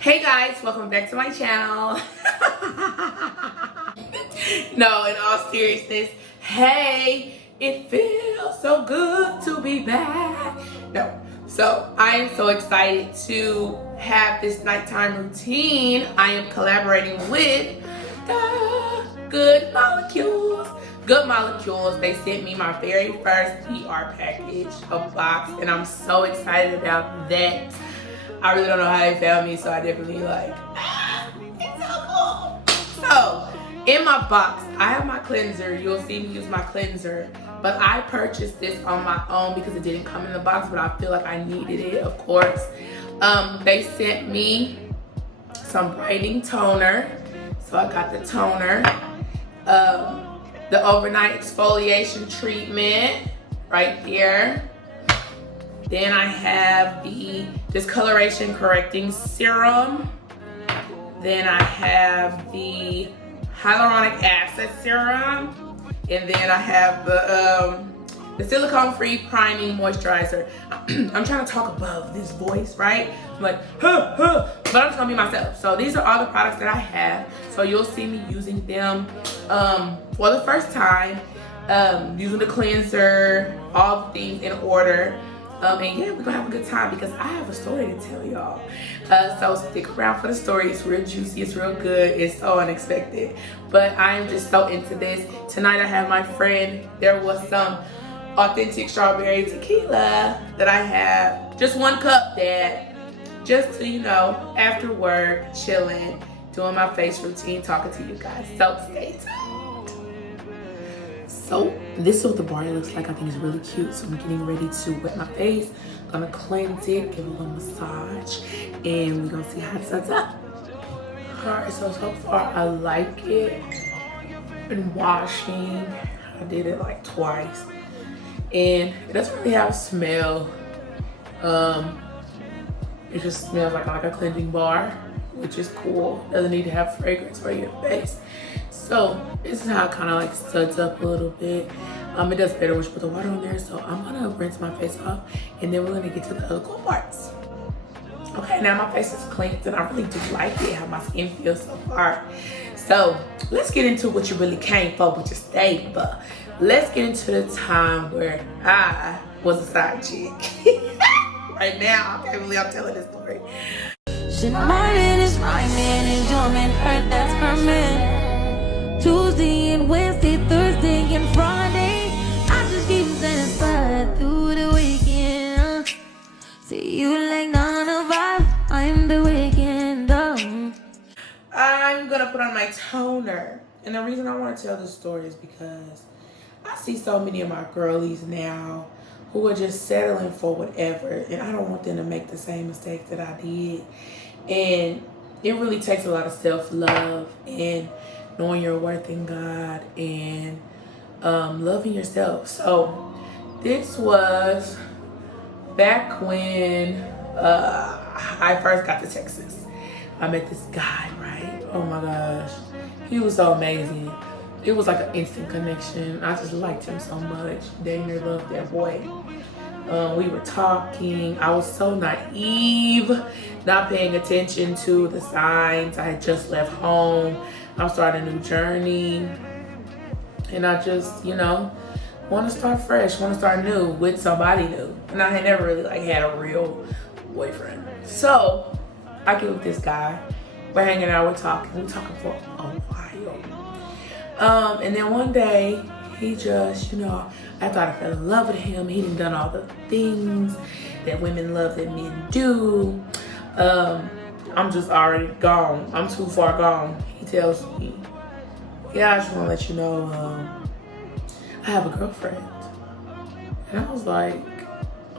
Hey guys, welcome back to my channel. No, in all seriousness, hey, it feels so good to be back. No, so I am so excited to have this nighttime routine. I am collaborating with the Good Molecules. Good Molecules, they sent me my very first PR package, a box, and I'm so excited about that. I really don't know how they found me, so I definitely it's so cool. So, in my box, I have my cleanser. You'll see me use my cleanser, but I purchased this on my own because it didn't come in the box, but I feel like I needed it, of course. They sent me some brightening toner, so I got the toner, the overnight exfoliation treatment right there. Then I have the discoloration correcting serum. Then I have the hyaluronic acid serum. And then I have the silicone-free priming moisturizer. I'm trying to talk above this voice, right? I'm like, huh, huh, but I'm just gonna be myself. So these are all the products that I have. So you'll see me using them for the first time, using the cleanser, all the things in order. And yeah, we're gonna have a good time because I have a story to tell y'all. So stick around for the story. It's real juicy, it's real good, it's so unexpected. But I am just so into this. Tonight I have my friend. There was some authentic strawberry tequila that I have. Just 1 cup, Dad. Just to, you know, after work, chilling, doing my face routine, talking to you guys. So stay tuned. So this is what the bar looks like. I think it's really cute. So I'm getting ready to wet my face. I'm gonna cleanse it, give it a little massage, and we're gonna see how it sets up. Alright, so far I like it. Been washing. I did it like twice. And it doesn't really have a smell. It just smells like a cleansing bar, which is cool. Doesn't need to have fragrance for your face. So this is how it kind of like suds up a little bit. It does better when you put the water on there. So I'm gonna rinse my face off, and then we're gonna get to the other cool parts. Okay, now my face is cleansed, and I really do like it, how my skin feels so far. So let's get into what you really came for, what you stayed for. Let's get into the time where I was a side chick. Right now, I can't believe I'm telling this story. Mine is my man, and your man, her, that's her man. Tuesday and Wednesday, Thursday and Friday, I just keep satisfied through the weekend. See you like 9 to 5, I'm the weekend. I'm gonna put on my toner, and the reason I want to tell this story is because I see so many of my girlies now who are just settling for whatever, and I don't want them to make the same mistakes that I did. And it really takes a lot of self-love and knowing your worth in God and loving yourself. So this was back when I first got to Texas. I met this guy, right? Oh my gosh, he was so amazing. It was like an instant connection. I just liked him so much. Dang near loved that boy. We were talking. I was so naive, not paying attention to the signs. I had just left home. I was starting a new journey. And I just, you know, want to start fresh, want to start new with somebody new. And I had never really like had a real boyfriend. So I get with this guy. We're hanging out, we're talking for a while. And then one day, he just, you know, I thought I fell in love with him. He done all the things that women love that men do. I'm just already gone. I'm too far gone. He tells me, yeah, I just want to let you know, I have a girlfriend. And I was like,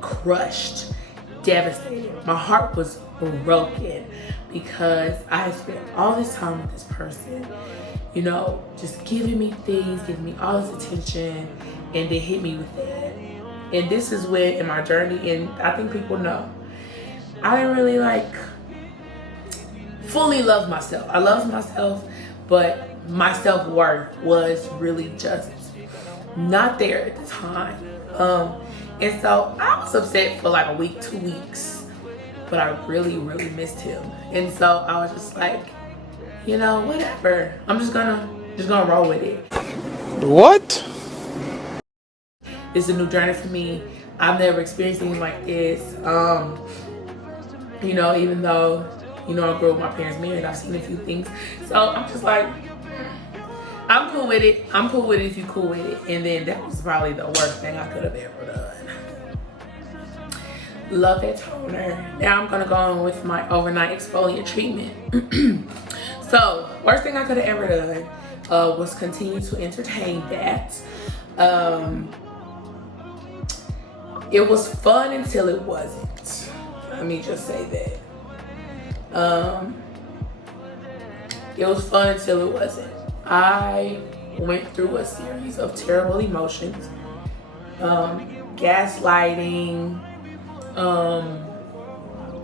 crushed, devastated. My heart was broken because I had spent all this time with this person, you know, just giving me things, giving me all this attention, and they hit me with that. And this is when in my journey, and I think people know, I didn't really like fully love myself. I loved myself, but my self-worth was really just not there at the time. And so I was upset for like a week, 2 weeks. but I really, really missed him. And so I was just like, you know, whatever. I'm just gonna roll with it. What? This is a new journey for me. I've never experienced anything like this. You know, even though, you know, I grew up with my parents married, I've seen a few things. So I'm just like, I'm cool with it. I'm cool with it if you're cool with it. And then that was probably the worst thing I could have ever done. Love that toner. Now I'm gonna go on with my overnight exfoliant treatment. So, worst thing I could have ever done was continue to entertain that. It was fun until it wasn't. Let me just say that. It was fun until it wasn't. I went through a series of terrible emotions. Gaslighting,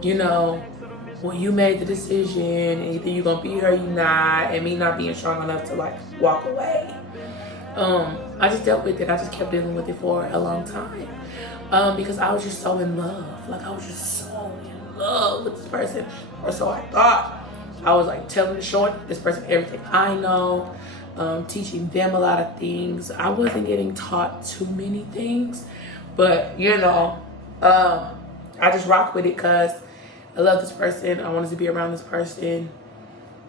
you know, when you made the decision, either you're gonna be here or you not, and me not being strong enough to like walk away. I just dealt with it. I just kept dealing with it for a long time. Because I was just so in love. Like I was just so in love with this person. Or so I thought. I was like telling the short, this person everything I know, teaching them a lot of things. I wasn't getting taught too many things, but you know, I just rock with it because I love this person. I wanted to be around this person.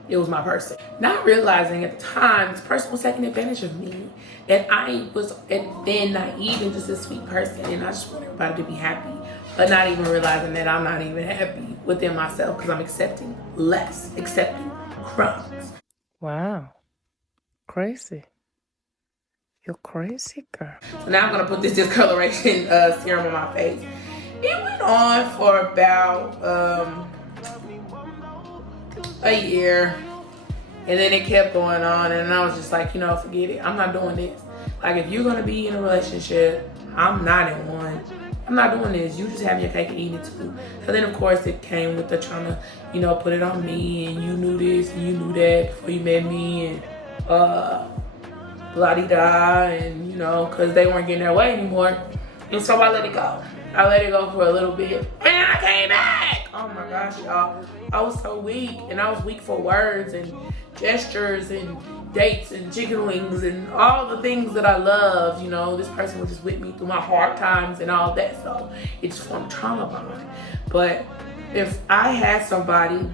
It was my person. Not realizing at the time, this person was taking advantage of me. And I was then naive and just a sweet person. And I just want everybody to be happy. But not even realizing that I'm not even happy within myself because I'm accepting less, accepting crumbs. Wow. Crazy. You're crazy, girl. So now I'm going to put this discoloration serum on my face. It went on for about a year. And then it kept going on, and I was just like, you know, forget it. I'm not doing this. Like, if you're gonna be in a relationship, I'm not in one. I'm not doing this. You just have your cake and eat it too. So then, of course, it came with the trying to, you know, put it on me, and you knew this and you knew that before you met me, and la-di-da, and you know, because they weren't getting their way anymore. And so I let it go. I let it go for a little bit, and I came back. Oh my gosh, y'all. I was so weak, and I was weak for words and gestures and dates and chicken wings and all the things that I love. You know, this person was just with me through my hard times and all that, so it just formed trauma bond. But if I had somebody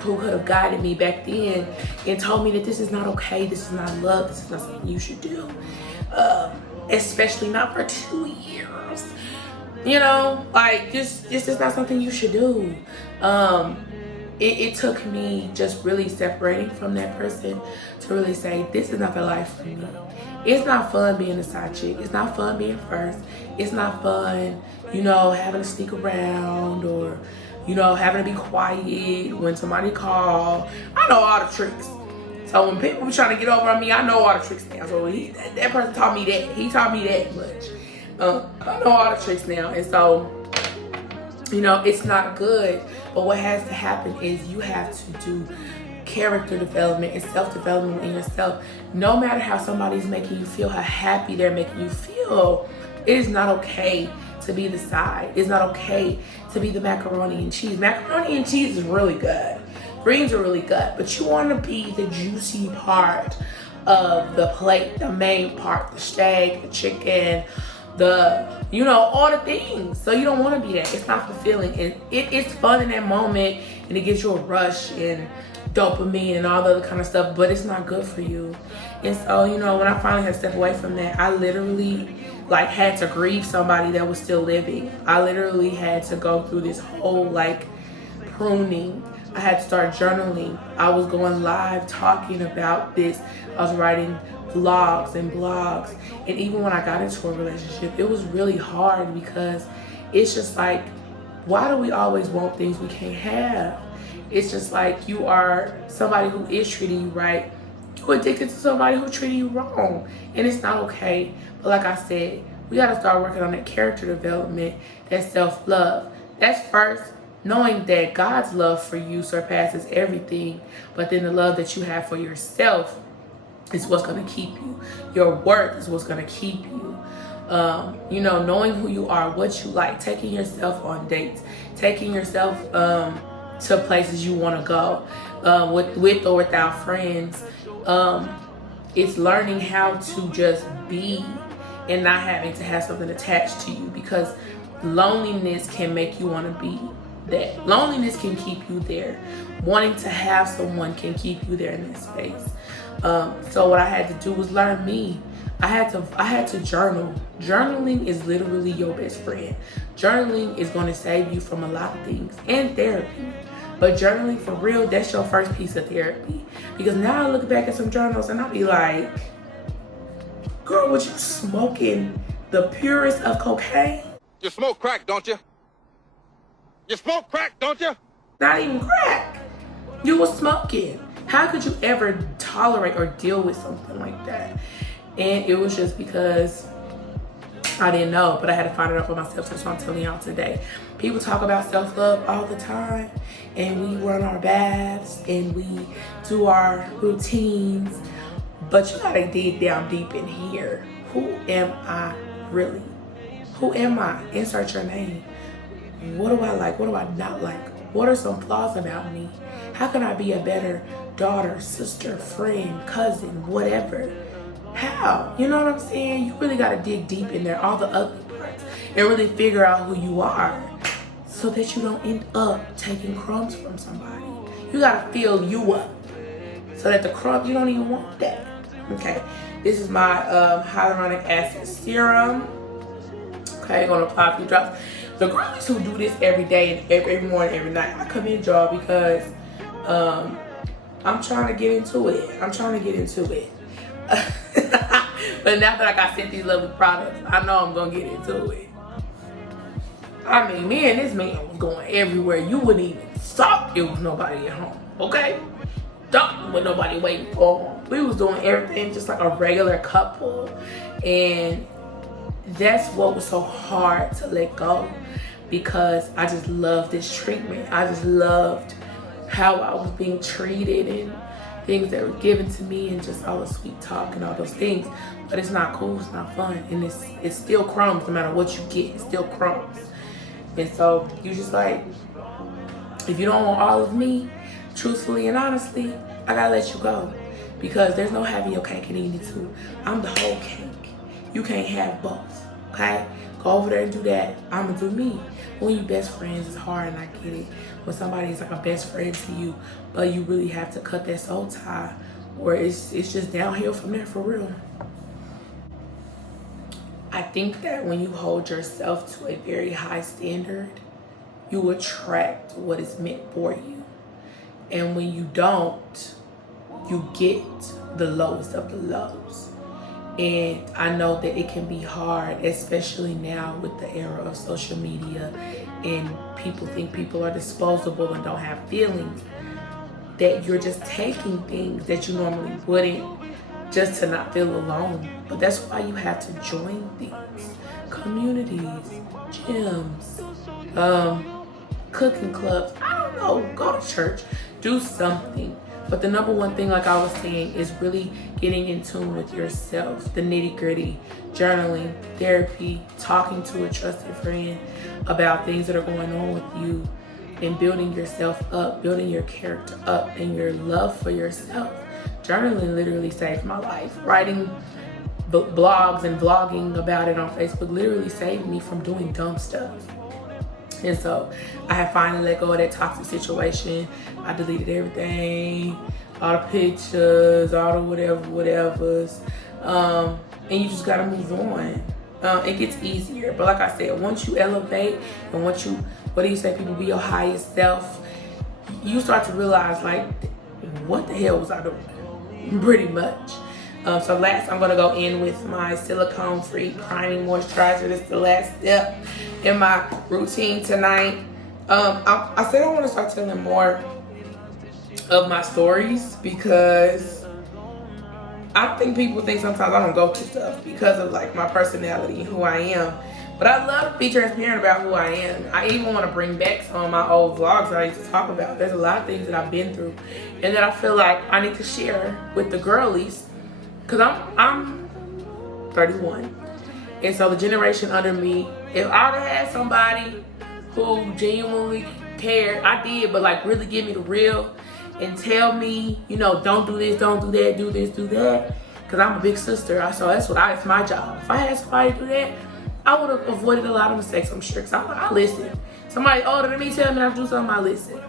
who could have guided me back then and told me that this is not okay, this is not love, this is not something you should do, especially not for 2 years. You know, like this is not something you should do. It took me just really separating from that person to really say, this is not the life for me. It's not fun being a side chick. It's not fun being first. It's not fun, you know, having to sneak around or, you know, having to be quiet when somebody calls. I know all the tricks. So when people be trying to get over on me, I know all the tricks now. So that person taught me that. He taught me that much. I know all the tricks now. And so, you know, it's not good. But what has to happen is you have to do character development and self-development in yourself. No matter how somebody's making you feel, how happy they're making you feel, it is not okay to be the side. It's not okay to be the macaroni and cheese. Macaroni and cheese is really good. Greens are really good. But you want to be the juicy part of the plate, the main part, the steak, the chicken, you know, all the things. So you don't want to be that. It's not fulfilling. And it's fun in that moment, and it gives you a rush and dopamine and all the other kind of stuff, but it's not good for you. And so, you know, when I finally had to step away from that, I literally like had to grieve somebody that was still living. I literally had to go through this whole like pruning. I had to start journaling. I was going live talking about this. I was writing vlogs and blogs. And even when I got into a relationship, it was really hard because it's just like, why do we always want things we can't have? It's just like you are somebody who is treating you right, you're addicted to somebody who treated you wrong. And it's not okay. But like I said, we got to start working on that character development, that self-love. That's first, knowing that God's love for you surpasses everything. But then the love that you have for yourself is what's going to keep you. Your worth is what's going to keep you. You know, knowing who you are, what you like, taking yourself on dates, taking yourself to places you want to go, with or without friends. It's learning how to just be and not having to have something attached to you, because loneliness can make you want to be that. Loneliness can keep you there. Wanting to have someone can keep you there in that space. So what I had to do was learn me. I had to journal. Journaling is literally your best friend. Journaling is going to save you from a lot of things, and therapy. But journaling for real, that's your first piece of therapy. Because now I look back at some journals and I'll be like, girl, was you smoking the purest of cocaine? You smoke crack, don't you? You smoke crack, don't you? Not even crack. You was smoking. How could you ever tolerate or deal with something like that? And it was just because I didn't know, but I had to find it out for myself. So that's what I'm telling y'all today. People talk about self-love all the time, and we run our baths and we do our routines, but you gotta dig down deep in here. Who am I really? Who am I? Insert your name. What do I like? What do I not like? What are some flaws about me? How can I be a better daughter, sister, friend, cousin, whatever? How? You know what I'm saying? You really gotta dig deep in there, all the ugly parts, and really figure out who you are, so that you don't end up taking crumbs from somebody. You gotta fill you up, so that the crumbs, you don't even want that. Okay, this is my hyaluronic acid serum. Okay, gonna apply a few drops. The girlies who do this every day and every morning, every night, I commend y'all, because I'm trying to get into it. But now that I got sent these lovely products, I know I'm gonna get into it. I mean, me and this man was going everywhere. You wouldn't even thought it was nobody at home, okay? Thought with nobody waiting for him. We was doing everything just like a regular couple, and that's what was so hard to let go, because I just loved this treatment. I just loved how I was being treated and things that were given to me, and just all the sweet talk and all those things. But it's not cool, it's not fun, and it's still crumbs. No matter what you get, it's still crumbs. And so you just like, if you don't want all of me, truthfully and honestly, I gotta let you go, because there's no having your cake and eating it too. I'm the whole cake. You can't have both, okay? Go over there and do that. I'm gonna do me. When you best friends, it's hard, and I get it. When somebody is like a best friend to you, but you really have to cut that soul tie, or it's just downhill from there for real. I think that when you hold yourself to a very high standard, you attract what is meant for you. And when you don't, you get the lowest of the lows. And I know that it can be hard, especially now with the era of social media, and people think people are disposable and don't have feelings, that you're just taking things that you normally wouldn't, just to not feel alone. But that's why you have to join things, communities, gyms, cooking clubs. I don't know, go to church, do something. But the number one thing, like I was saying, is really getting in tune with yourself, the nitty gritty, journaling, therapy, talking to a trusted friend about things that are going on with you, and building yourself up, building your character up, and your love for yourself. Journaling literally saved my life. Writing blogs and vlogging about it on Facebook literally saved me from doing dumb stuff. And so I had finally let go of that toxic situation. I deleted everything, all the pictures, all the whatevers. And you just gotta move on. It gets easier. But like I said, once you elevate, and once you, what do you say, people be your highest self, you start to realize, like, what the hell was I doing? Pretty much. So last, I'm gonna go in with my silicone-free priming moisturizer. This is the last step in my routine tonight. I said I want to start telling more of my stories, because I think people think sometimes I don't go through stuff because of like my personality and who I am. But I love to be transparent about who I am. I even want to bring back some of my old vlogs that I used to talk about. There's a lot of things that I've been through, and that I feel like I need to share with the girlies, because I'm 31, And so the generation under me, if I would have had somebody who genuinely cared, I did, but like really give me the real and tell me, you know, don't do this, don't do that, do this, do that. Cause I'm a big sister, so that's my job. If I had somebody do that, I would have avoided a lot of mistakes, I'm sure, cause I listen. Somebody older than me tell me not to do something, I listen.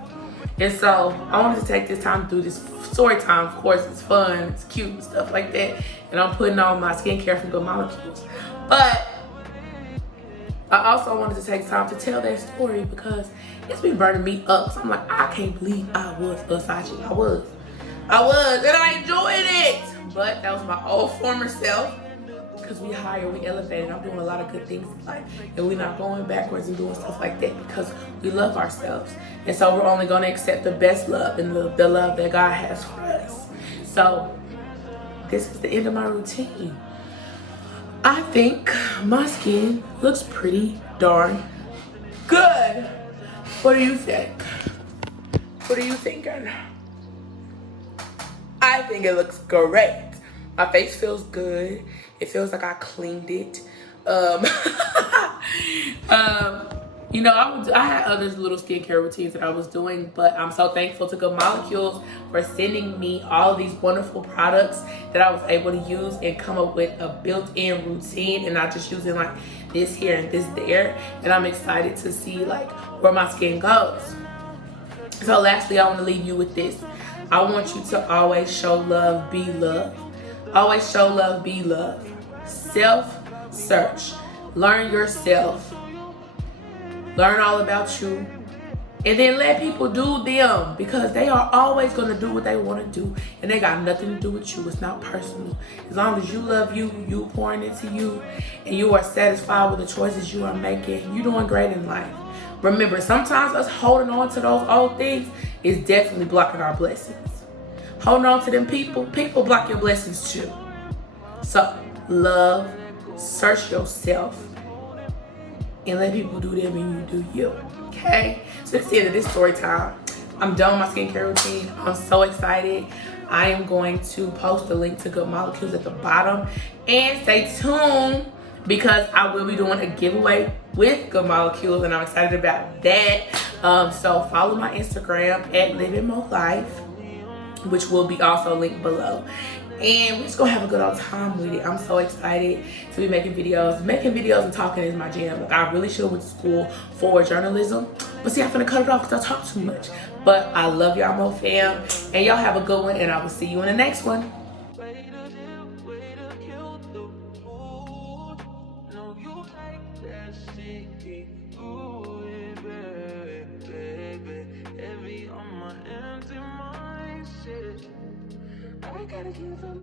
And so I wanted to take this time to do this story time. Of course, it's fun, it's cute and stuff like that. And I'm putting on my skincare from Good Molecules. But I also wanted to take time to tell that story because it's been burning me up. So I'm like, I can't believe I was Versace. I was, and I enjoyed it. But that was my old former self. Because we higher, we elevated. I'm doing a lot of good things in life, and we're not going backwards and doing stuff like that because we love ourselves. And so we're only going to accept the best love and the love that God has for us. So this is the end of my routine. I think my skin looks pretty darn good. What do you think? What are you thinking? I think it looks great. My face feels good. It feels like I cleaned it. You know, I had other little skincare routines that I was doing, but I'm so thankful to Good Molecules for sending me all these wonderful products that I was able to use and come up with a built-in routine and not just using like this here and this there. And I'm excited to see like where my skin goes. So lastly, I want to leave you with this. I want you to always show love, be love. Always show love, be love. Self-search. Learn yourself. Learn all about you. And then let people do them because they are always going to do what they want to do. And they got nothing to do with you. It's not personal. As long as you love you, you pouring into you, and you are satisfied with the choices you are making, you're doing great in life. Remember, sometimes us holding on to those old things is definitely blocking our blessings. Holding on to them people block your blessings too. So, love, search yourself, and let people do them and you do you, okay? So that's the end of this story time. I'm done with my skincare routine. I'm so excited. I am going to post a link to Good Molecules at the bottom. And stay tuned because I will be doing a giveaway with Good Molecules, and I'm excited about that. So follow my Instagram at Living More Life, which will be also linked below. And we're just gonna have a good old time with it. I'm so excited to be making videos. Making videos and talking is my jam. Like, I really should have went to school for journalism. But see, I'm finna cut it off because I talk too much. But I love y'all, Mo fam. And y'all have a good one, and I will see you in the next one. I gotta give them